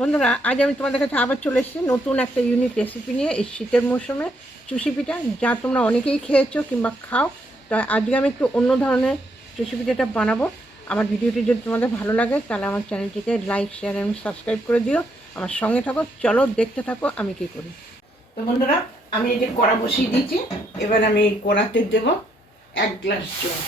বন্ধুরা, আজ আমি তোমাদের কাছে আবার চলে এসেছি নতুন একটা ইউনিক রেসিপি নিয়ে এই শীতের মৌসুমে চুষি পিঠা, যা তোমরা অনেকেই খেয়েছো কিংবা খাও। তো আজকে আমি একটু অন্য ধরনের চুষি পিঠাটা বানাবো। আমার ভিডিওটি যদি তোমাদের ভালো লাগে, তাহলে আমার চ্যানেলটিকে লাইক শেয়ার এবং সাবস্ক্রাইব করে দিও। আমার সঙ্গে থাকো, চলো দেখতে থাকো আমি কি করি। তো বন্ধুরা, আমি এই যে কড়া বসিয়ে দিয়েছি, এবার আমি এই কড়াতে দেবো এক গ্লাস জল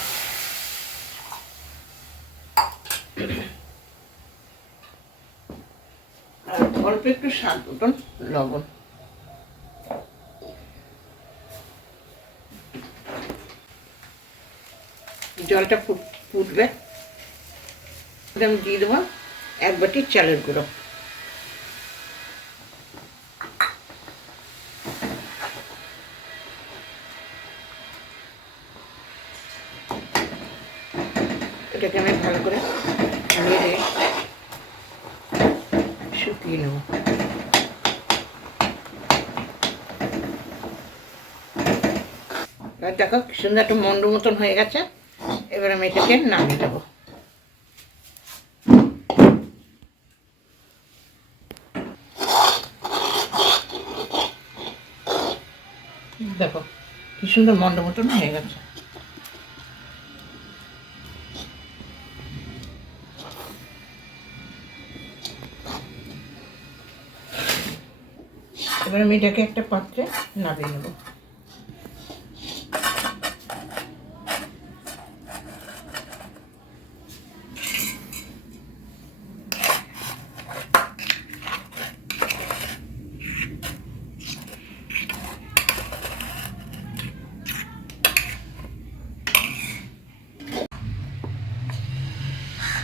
আর অল্প একটু স্বাদ মতন লবণ। জলটা ফুট, ফুটবে। আমি দিয়ে দেবো এক বাটি চালের গুঁড়ো। এটাকে আমি ভালো করে শুকিয়ে নেব দেখো কি সুন্দর একটা মন্ড মতন হয়ে গেছে। এবার আমি এটাকে নামিয়ে দেবো। দেখো কি সুন্দর মন্ড মতন হয়ে গেছে। এবার আমি এটাকে একটা পাত্রে নামিয়ে নেব।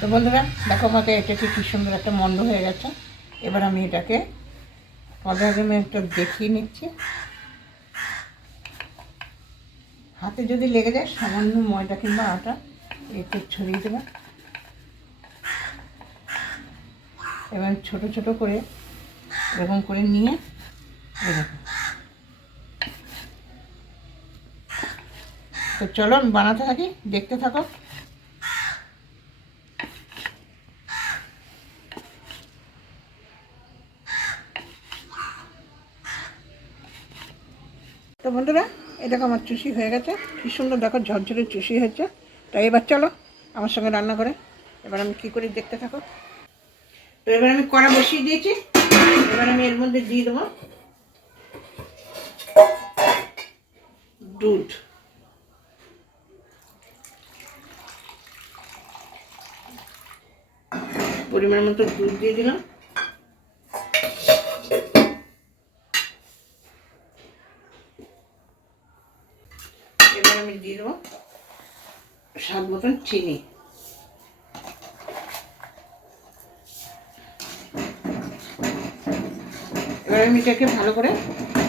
তো বন্ধুরা, দেখো আমাকে এটা কি সুন্দর একটা মন্ড হয়ে গেছে। এবার আমি এটাকে তোমাদের আগে আমি একটা দেখিয়ে নিচ্ছি। হাতে যদি লেগে যায়, সামান্য ময়দা কিংবা আটা একটু ছড়িয়ে দেবে। এবার ছোট ছোট করে এরকম করে নিয়ে তো চলো আমি বানাতে থাকি, দেখতে থাকো। তো বন্ধুরা দেখো আমার চুষি হয়ে গেছে। কী সুন্দর দেখো, ঝরঝরে চুষি হয়েছে। তো এবার চলো আমার সঙ্গে রান্না করে। এবার আমি কী করে দেখতে থাকো। তো এবার আমি কড়া বসিয়ে দিয়েছি। এবার আমি এর মধ্যে দিয়ে দেবো দুধ। পরিমাণ মতো দুধ দিয়ে দিলাম এবার আমি দিয়ে দেবো। স্বাদ মতন চিনি। এবার আমি এটাকে ভালো করে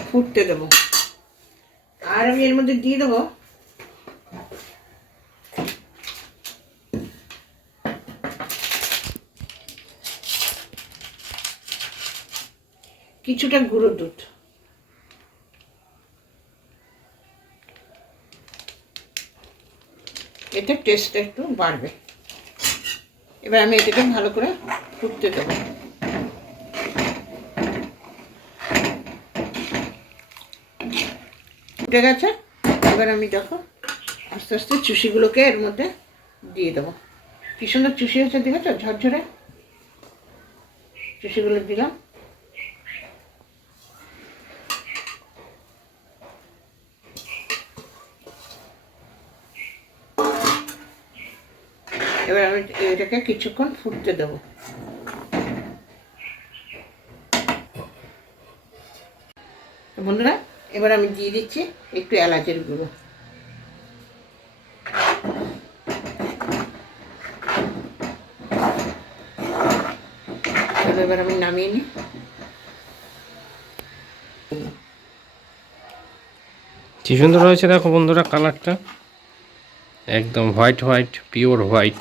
ফুটতে দেবো। আর আমি এর মধ্যে দিয়ে দেবো কিছুটা গুঁড়ো দুধ। এতে টেস্টটা একটু বাড়বে। এবার আমি এটাকে ভালো করে ফুটতে দেবো। ফুটে গেছে। এবার আমি দেখো, আস্তে আস্তে চুষিগুলোকে এর মধ্যে দিয়ে দেবো। কি সুন্দর চুষি হয়েছে, দেখেছ? ঝরঝরে। চুষিগুলো দিলাম। এবার আমি এটাকে কিছুক্ষণ ফুটতে দেবো। বন্ধুরা, এবার আমি দিয়ে দিচ্ছি একটু এলাচের গুঁড়ো। এবার আমি নামিয়ে নিই। কি সুন্দর হয়েছে দেখো বন্ধুরা কালারটা। একদম হোয়াইট হোয়াইট, পিওর হোয়াইট।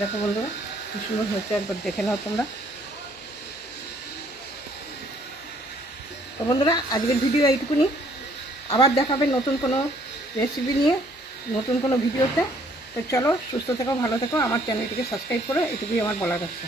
দেখো বন্ধুরা, কি সুন্দর হয়েছে, একবার দেখে নাও তোমরা। তো বন্ধুরা, আজকের ভিডিও এইটুকুনি। আবার দেখাবে নতুন কোনো রেসিপি নিয়ে, নতুন কোনো ভিডিওতে। তো চলো, সুস্থ থেকো, ভালো থেকো। আমার চ্যানেলটিকে সাবস্ক্রাইব করো, এটুকুই আমার বলার আছে।